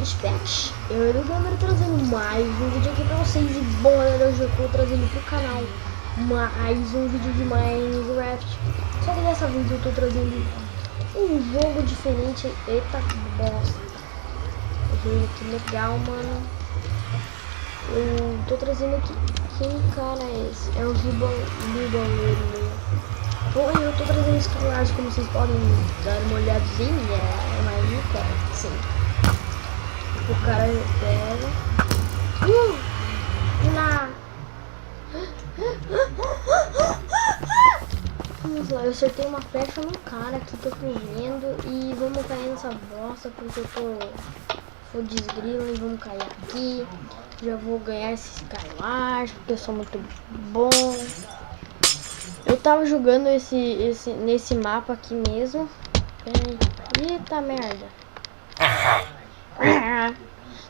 Age Patch. Eu galera trazendo mais um vídeo aqui pra vocês. E bom, galera, hoje eu tô trazendo pro canal mais um vídeo de Minecraft. Só que dessa vez eu tô trazendo um jogo diferente. Eita bosta, jogo que legal, mano. Eu tô trazendo aqui. Quem cara é esse? É o Riboleiro. Bom, eu tô trazendo esse celular, como vocês podem dar uma olhadinha. É Minecraft, sim. O cara pega. Lá. Vamos lá, eu acertei uma flecha no cara aqui, tô correndo. E vamos cair nessa bosta porque eu tô desgrila e vamos cair aqui. Já vou ganhar esse Skywars porque eu sou muito bom. Eu tava jogando nesse mapa aqui mesmo. Eita merda.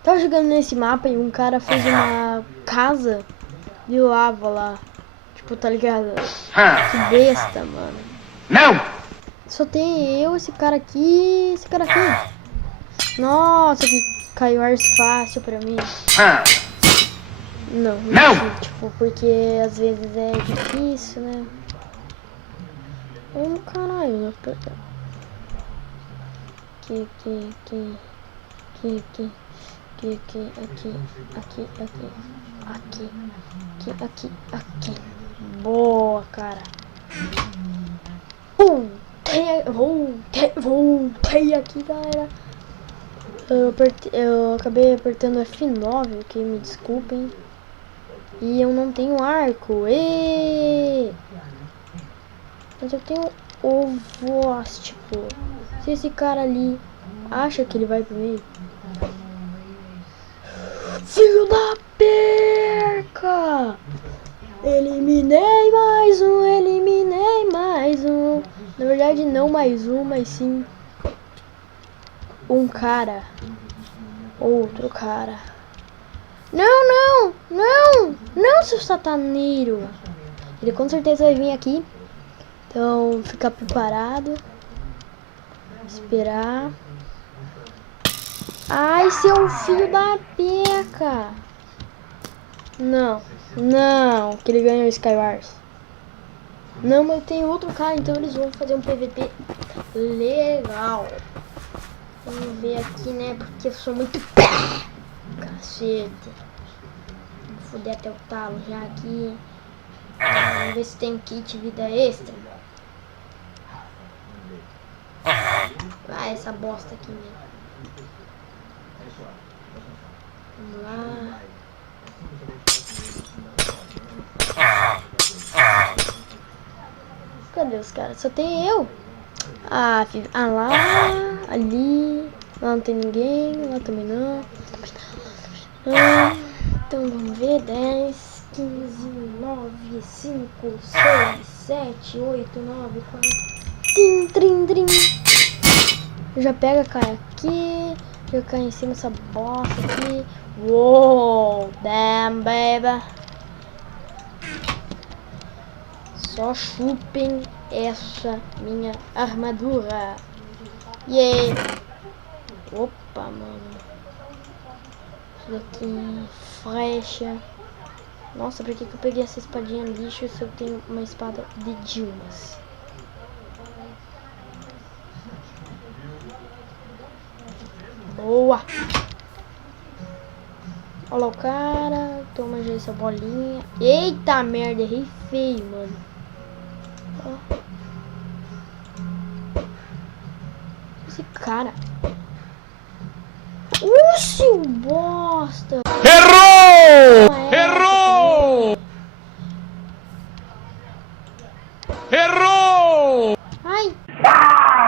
Tava jogando nesse mapa e um cara fez uma casa de lava lá. Tipo, tá ligado? Que besta, mano. Não! Só tem eu, esse cara aqui, esse cara aqui. Nossa, que caiu ar fácil pra mim. Não, tipo, porque às vezes é difícil, né? Caralho, né? Aqui. Boa, cara. Voltei aqui, galera. Eu acabei apertando F9, que me desculpem. E eu não tenho arco. Mas eu tenho ovástico. Se esse cara ali acha que ele vai por mim. Filho da perca! Eliminei mais um. Na verdade não mais um, mas sim um cara. Outro cara. Não, seu sataneiro. Ele com certeza vai vir aqui. Então, ficar preparado. Esperar. Ai, seu filho da peca. Não, que ele ganhou o Skywars. Não, mas tem outro cara, então eles vão fazer um PVP legal. Vamos ver aqui, né, porque eu sou muito cacete. Vou foder até o talo já aqui. Vamos ver se tem kit vida extra. Vai essa bosta aqui mesmo. Vamos lá. Cadê os caras? Só tem eu. Lá, ali. Lá não tem ninguém. Lá também não. Então vamos ver. 10, 15, 9, 5, 6, 7, 8, 9, 4. Trim. Já pega, cai aqui. Já cai em cima dessa bosta aqui. Uou, damn, baby. Só chupem essa minha armadura. Yay. Opa, mano. Isso daqui, flecha. Nossa, por que eu peguei essa espadinha lixo se eu tenho uma espada de Dilmas? Boa! Olha lá o cara. Toma já essa bolinha. Eita merda, errei feio, mano. Ó. Esse cara. Seu bosta! Errou! Errou! Errou! Ai! Errei.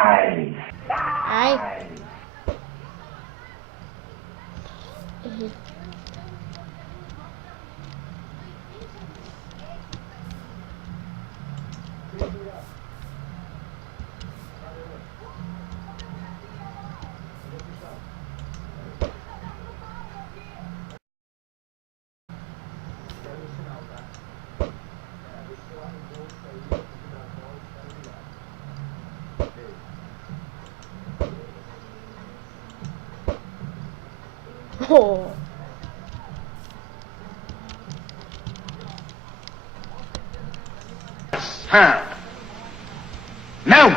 Oh. Não!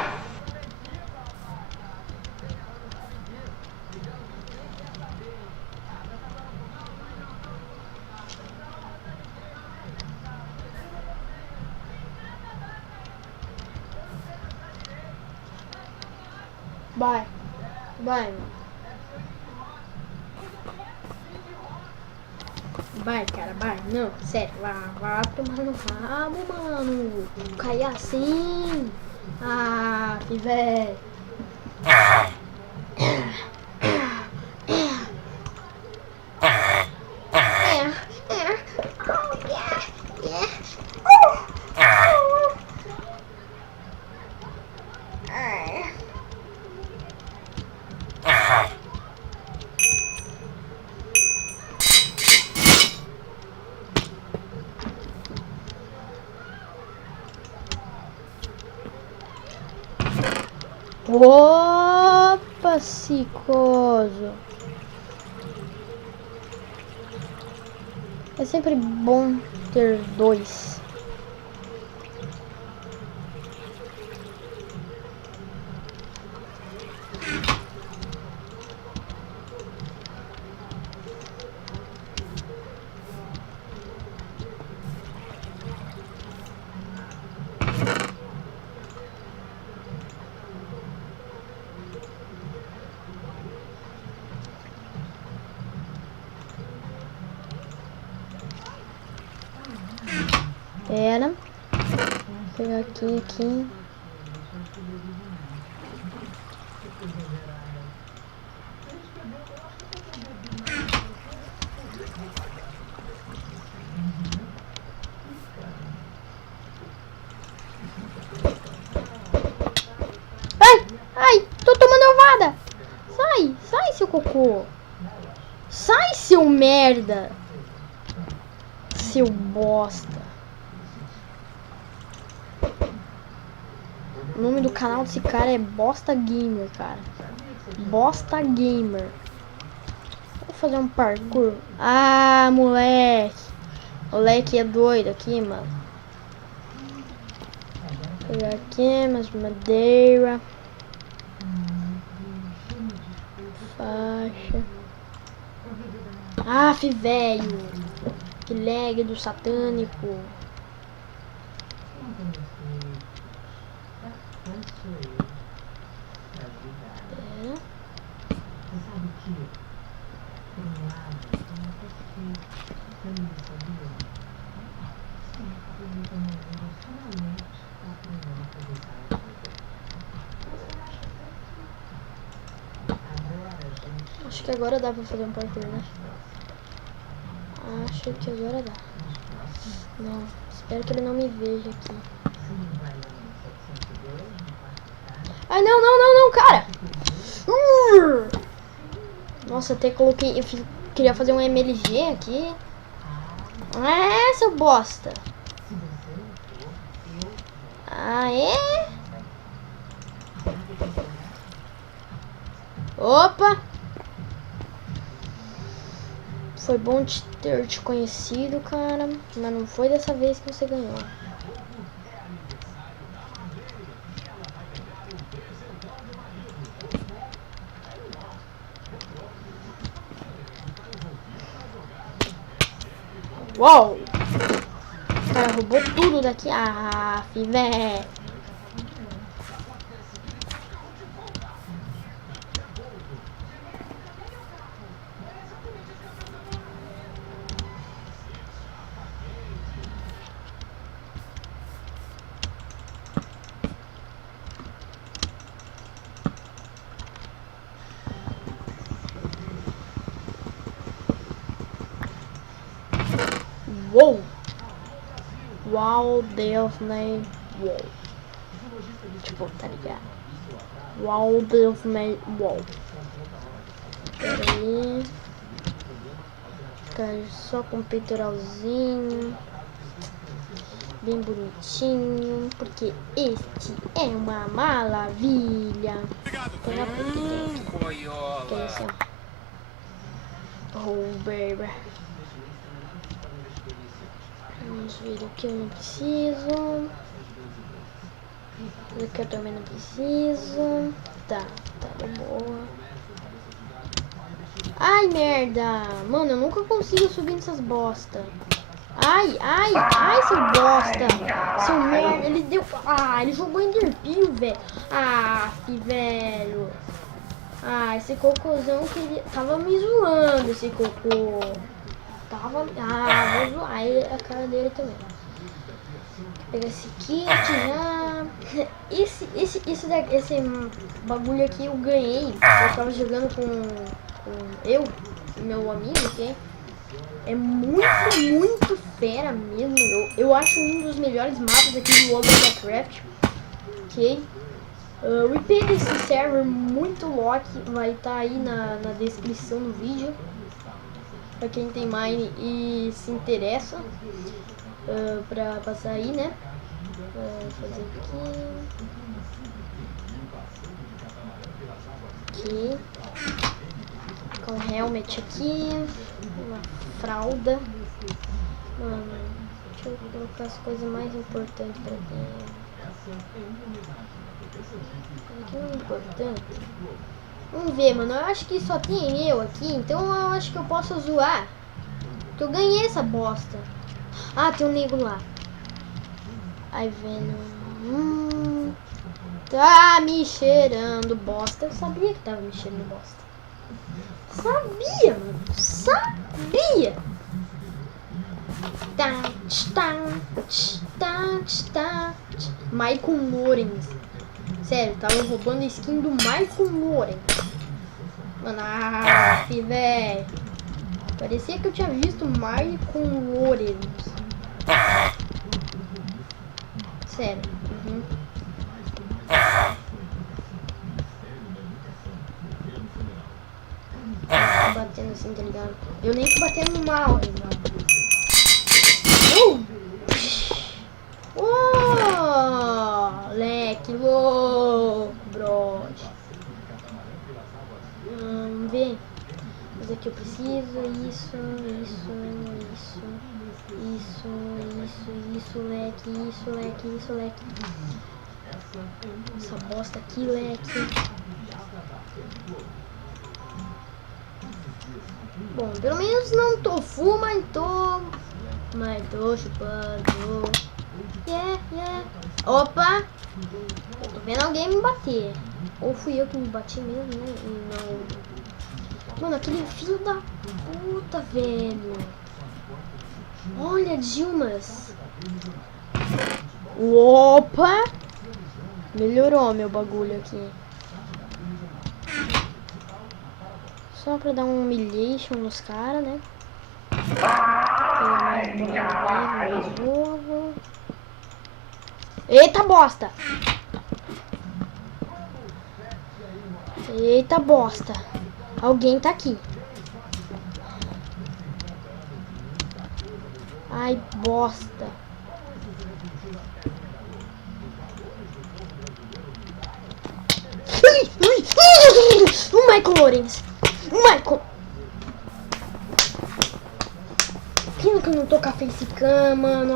Vai. Vai, mano. Vai, cara, vai. Não, sério. Vai tomar no rabo, mano. Cair assim. Ah, que velho. Opa, psicoso. É sempre bom ter dois. Pera. Vou pegar aqui. Ai, tô tomando ovada. Sai, seu cocô. Sai, seu merda. Seu bosta. O nome do canal desse cara é Bosta Gamer, cara. Bosta Gamer. Vou fazer um parkour. Ah, moleque. Moleque é doido aqui, mano. Vou pegar aqui mais madeira. Faixa. Aff, velho. Que lag do satânico. Acho que agora dá pra fazer um parkour, né? Acho que agora dá. Não, espero que ele não me veja aqui. Ai, não, cara! Nossa, até coloquei... queria fazer um MLG aqui. Ah, seu bosta! Ah, é? Opa! Foi bom ter te conhecido, cara. Mas não foi dessa vez que você ganhou. Uau! O cara roubou tudo daqui. Ah, velho. Uou! Uau, Deus, né? Uou. Tipo, tá ligado? Uau, Deus, né? Uau. Pera aí. Ficar só com o peitoralzinho. Bem bonitinho. Porque este é uma maravilha. Tem a porque assim. Oh, baby. Vamos ver o que eu não preciso. O que eu também não preciso. Tá de boa. Ai, merda. Mano, eu nunca consigo subir nessas bosta. Ai, seu bosta. Seu merda, ele deu... Ah, ele jogou Enderpeel, velho. Ah, velho. Ah, esse cocôzão que ele... Tava me zoando, esse cocô. Vou zoar a cara dele também. Vou pegar esse kit já. Esse bagulho aqui eu ganhei. Eu tava jogando com meu amigo, ok? É muito fera mesmo. Eu acho um dos melhores mapas aqui do World of Warcraft. Ok? O IP desse server muito lock vai estar aí na descrição do vídeo. Pra quem tem Mine e se interessa pra passar aí, né? Fazer aqui. Com o helmet aqui. Uma fralda. Mano, deixa eu colocar as coisas mais importantes pra dentro. Aqui não é importante. Vamos ver, mano. Eu acho que só tem eu aqui, então eu acho que eu posso zoar. Porque eu ganhei essa bosta. Ah, tem um nego lá. Aí, vendo. Tá me cheirando bosta. Eu sabia que tava me cheirando bosta. Sabia, mano. Sabia. Michael Lorenz. Sério, tava roubando a skin do Michael Lorenz. Mano, velho. Parecia que eu tinha visto Michael Lorenz. Sério. Batendo assim, tá ligado? Eu nem tô batendo mal, irmão. Leque louco, bro. Vamos ver. Mas aqui eu preciso. Isso, leque. Essa bosta aqui, leque. Bom, pelo menos não tô full, mas tô chupando. Yeah. Opa! Eu tô vendo alguém me bater. Ou fui eu que me bati mesmo, né? Não. Mano, aquele filho da puta, velho. Olha, Dilmas. Opa! Melhorou meu bagulho aqui. Só pra dar um humiliation nos caras, né? Mais ovo. Eita bosta! Eita bosta! Alguém tá aqui. Ai, bosta! O Michael Lorenz! Michael! Pena que eu não tô com a facecam, mano.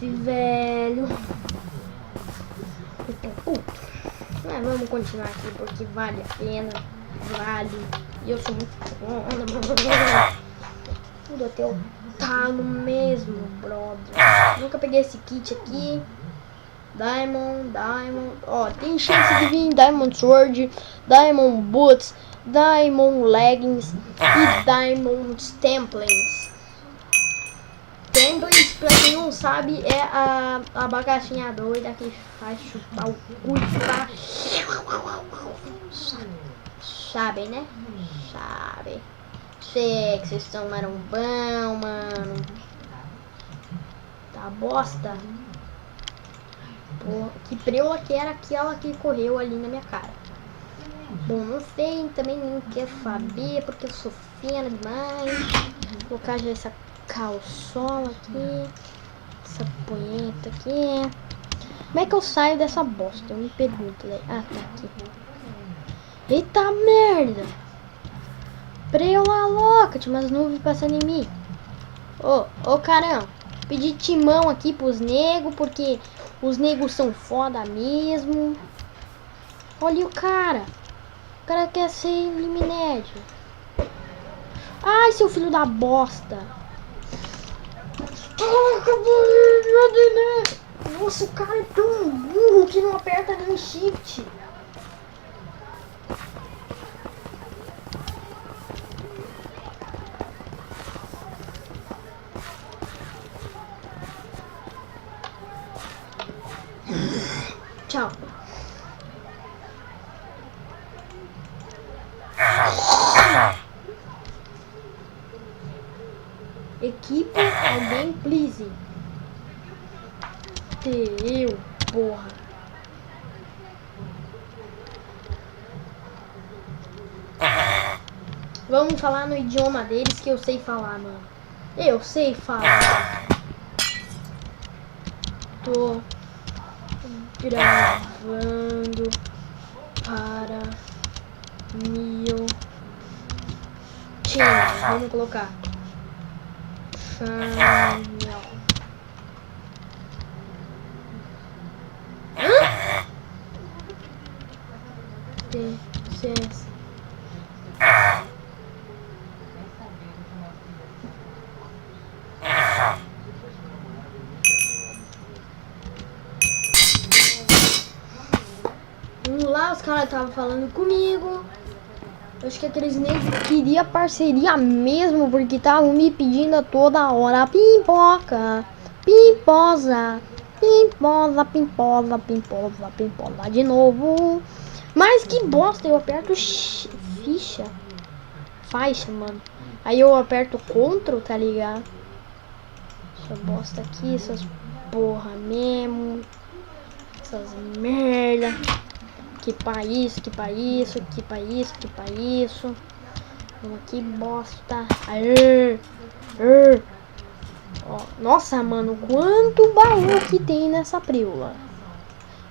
Velho. Eu tô puto. Mas vamos continuar aqui porque vale a pena. Vale. E eu sou muito foda. Tudo até eu tá no mesmo, brother. Nunca peguei esse kit aqui. Diamond. Ó, tem chance de vir Diamond Sword, Diamond Boots, Diamond Leggings e Diamond Templates. Templates, pra quem não sabe, é a abacaxinha doida que faz chupar o cu pra... Sabe, né? Sabe. Sei que vocês estão marombão, mano. Tá bosta. Pô, que preula que era aquela que correu ali na minha cara. Bom, não sei, também não quero saber porque eu sou fena demais. Vou colocar já essa calçola aqui. Essa punheta aqui. Como é que eu saio dessa bosta? Eu me pergunto, né? Ah, tá aqui. Eita merda! Preula louca! Caraca, tinha umas nuvens passando em mim. Ô caramba. Pedi timão aqui pros negros, porque os negros são foda mesmo. Olha o cara. O cara quer ser eliminado. Ai, seu filho da bosta. Nossa, o cara é tão burro que não aperta nem shift. Tchau. Equipe, alguém, please. Eu, porra. Vamos falar no idioma deles que eu sei falar, mano. Eu sei falar. Tô gravando para meu channel. Vamos colocar channel. TCS. Lá os caras estavam falando comigo. Eu acho que aqueles negros queriam parceria mesmo, porque estavam me pedindo a toda hora pimpoca, pimposa, pimposa, pimposa, pimposa, pimposa de novo. Mas que bosta, eu aperto ficha, faixa, mano. Aí eu aperto Ctrl, tá ligado? Essa bosta aqui, essas porra mesmo, essas merda. Que pra isso, que pra isso, que pra isso, que pra isso. Que bosta. Aê, aê. Ó, nossa, mano, quanto baú que tem nessa preula.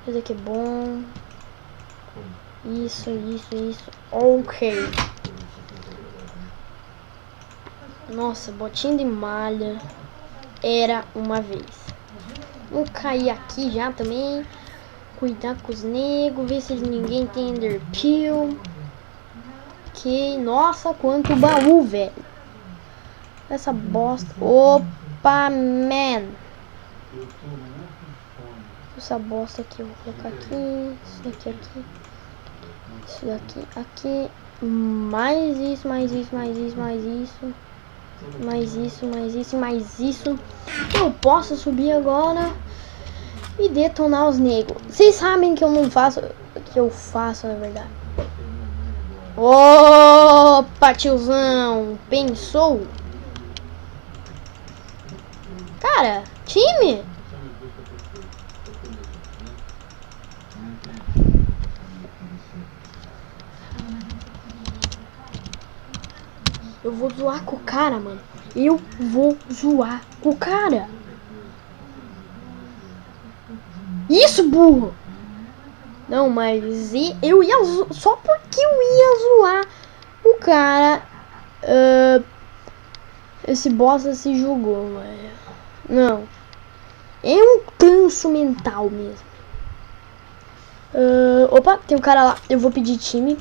Esse aqui é bom. Isso. Ok. Nossa, botinha de malha. Era uma vez. Vou cair aqui já também. Cuidar com os negros, ver se ninguém tem enderpeel. Ok, nossa, quanto baú, velho. Essa bosta. Opa, man. Essa bosta aqui, eu vou colocar aqui. Isso daqui aqui. Isso daqui aqui. Mais isso, mais isso, mais isso, mais isso. Mais isso, mais isso, mais isso. Eu posso subir agora e detonar os negros. Vocês sabem que eu não faço. Que eu faço, na verdade. Opa, tiozão. Pensou? Cara, time. Eu vou zoar com o cara, mano. Eu vou zoar com o cara. Isso, burro! Não, mas eu ia só porque eu ia zoar o cara. Esse bosta se julgou, velho. Não. É um canso mental mesmo. Opa, tem um cara lá. Eu vou pedir time.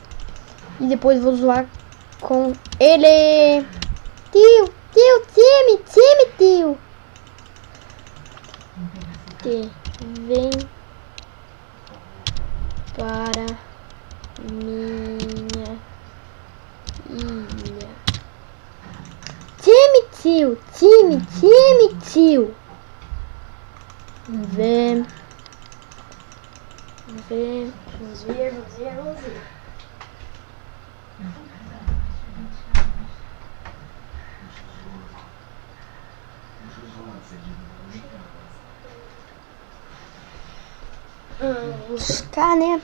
E depois vou zoar com ele. Tio, time, tio. Vem para minha ilha. Time, tio. Vem. Vamos ver. Buscar, né?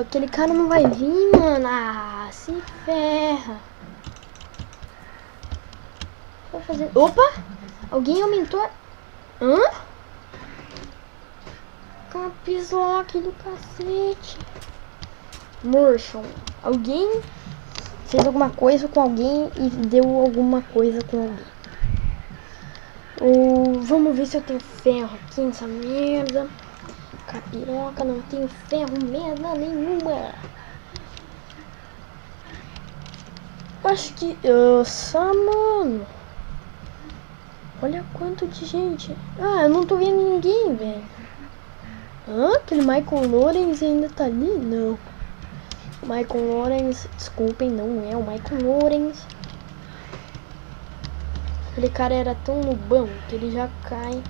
Aquele cara não vai vir, mano. Ah, se ferra. Vou fazer. Opa! Alguém aumentou. Hã? Caps lock do cacete. Motion. Alguém fez alguma coisa com alguém e deu alguma coisa com alguém. Vamos ver se eu tenho ferro aqui nessa merda. Capiroca, não tenho ferro merda nenhuma. Acho que... Nossa, mano. Olha quanto de gente. Ah, eu não tô vendo ninguém, velho. Aquele Michael Lawrence ainda tá ali? Não. Michael Lawrence, desculpem, não é o Michael Lawrence. Aquele cara era tão nubão que ele já cai